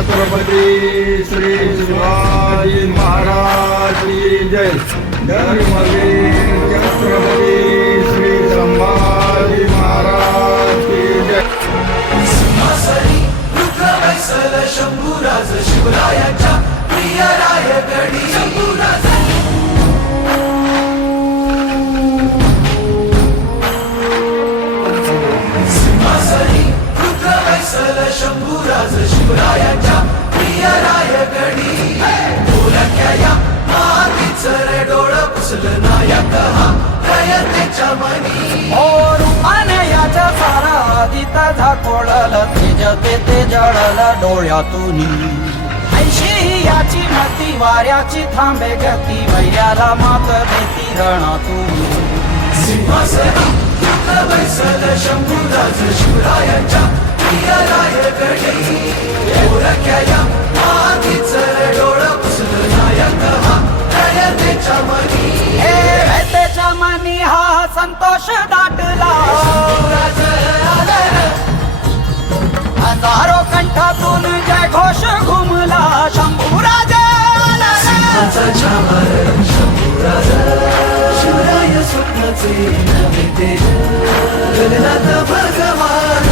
छत्रपती श्री शिवाजी महाराज की जय. छत्रपती शंभूराज प्रिय रायगडी. सिंहासनी रुद्र वैसल शंभूराज प्रिय रायगडी. बोलक्या या डोळ नायक हा रयतेच्या मनी. ओ रूपाने याच्या सारा आदिता झाकोळल तेज ते ते जळल डोळ्यातून. मती वाऱ्याची थांबे गती वैऱ्याला मात देती रणातून सिंहासनी रुद्र वैसल शंभूराज शिवरायांच्या डोळ पुसलं नायक हा रयतेच्या मनी. हे रयतेच्या मनी हा संतोष दाटला. हजारो कंठातून सिंहाचा छावर शिवराय स्वप्नाचे नवे ते गगनात भगवान